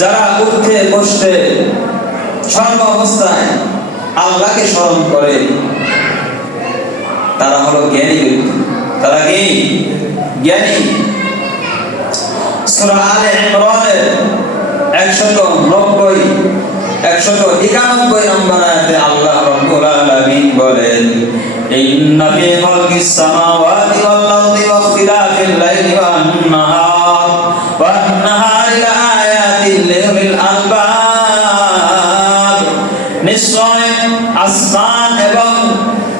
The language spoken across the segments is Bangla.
যারা উঠতে বসতে সর্ব অবস্থায় আল্লাহকে স্মরণ করে, তারা হলো জ্ঞানী ব্যক্তি। তারা কি? জ্ঞানী। সূরা আলে ইমরানের 190 191 নম্বর আয়াতে আল্লাহ রাব্বুল আলামিন বলেন, ইন্না ফি খালকিস সামাওয়াতি ওয়াল আরদি ওয়া ইখতিলাফিল লাইলি ওয়ান নাহার। আসমান এবং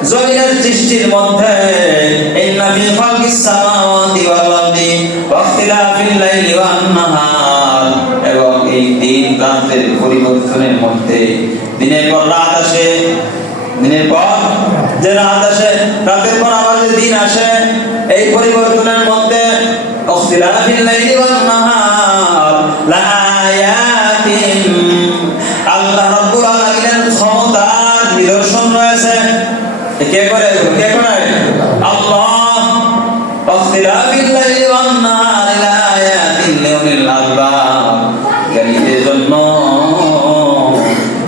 জমিনের সৃষ্টির মধ্যে, ইন্না সামাওয়াতি ওয়াল আরদি লাইলি ওয়ান নাহার এবং এই রাতের পরিবর্তনের মধ্যে, দিনের পর রাত আসে, দিনের পর যে রাত আসে, রাতের পর আবার যে দিন আসে, এই পরিবর্তনের মধ্যে, ইখতিলাফিল লাইলি ওয়ান নাহার লাআয়াতিন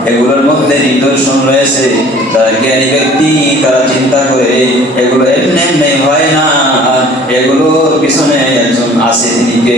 এগুলোর মধ্যে নিদর্শন রয়েছে। তারা জ্ঞানী ব্যক্তি, তারা চিন্তা করে, এগুলো এমনি এমনি হয় না। এগুলোর পিছনে একজন আছে, তিনি কে?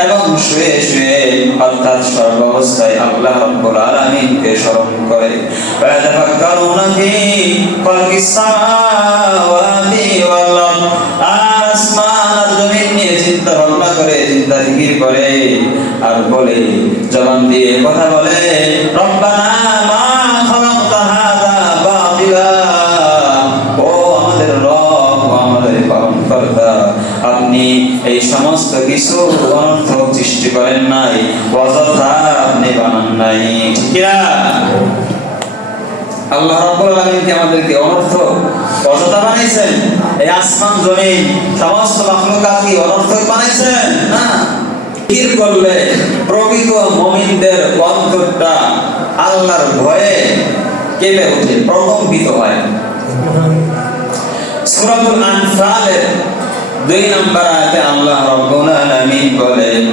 এবং শুয়ে শুয়ে অর্থাৎ সর্বাবস্থায় আল্লাহ রাব্বুল আলামিনকে স্মরণ করে। ফি খালকিস সামাওয়াতি ওয়াল চিন্তা করে চিন্তা করে। আর বলে, জবান দিয়ে কথা বলে, রব্বানা মা আপনি এই সমস্ত কিছু সৃষ্টি করেন নাই অযথা আপনি বানান নাই। আল্লাহ রাব্বুল আলামিন কি আমাদেরকে অযথা বানাইছেন এই আসমান, জমিন, সমস্ত মাখলুকাত কি বানাইছেন না। করলে প্রকৃত মুমিনদের অন্তরটা আল্লাহর ভয়ে কেঁপে ওঠে, প্রকম্পিত হয়। আনফালের দুই নম্বর আয়াতে আল্লাহ রাব্বুল আলামিন বলেন,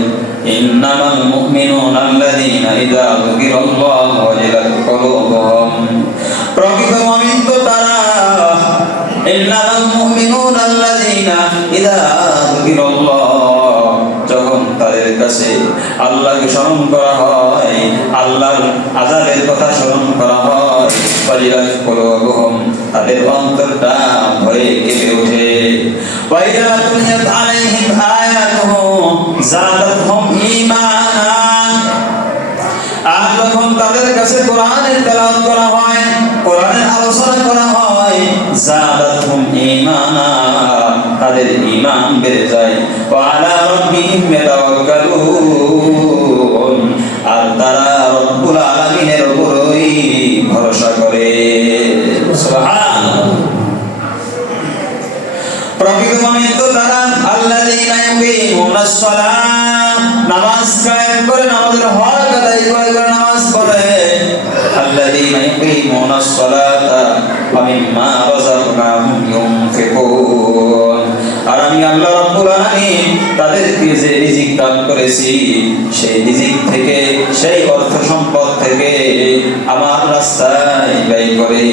ইন্নামাল আল্লাযীনা ইযা যুকিরাল্লাহু ওয়াজিলাত কুলুবুহুম। প্রকৃত মুমিন তো তারা, ইন্নামাল আল্লাযীনা ইযা যুকিরাল্লাহ। যখন তাদের কাছে আল্লাহকে স্মরণ করা হয়, আল্লাহর আযাবের কথা স্মরণ করা হয় তাদের অন্তরটা ভয়ে কেঁপে ওঠে। তাদের কাছে কোরআনের তেলাওয়াত করা হয়, কোরআনের আলোচনা করা হয় যাদাতহুম ঈমানা তাদের ঈমান বেড়ে যায়। আলা রাব্বিহিম ইয়াতাওয়াক্কালুন। সুবহানাল্লাহ। প্রকৃত মুমিন তো তারা সালাম নামাজ কায়েম করে নামাজের হক আদায় করে নামাজ পড়ে। আল্লাযীনা ইউকিমুনাস সালাতা আলামিন তাদেরকে যে রিজিক দান করেছি, সেই রিজিক থেকে, সেই অর্থ সম্পদ থেকে আমার রাস্তায় ব্যয় করে।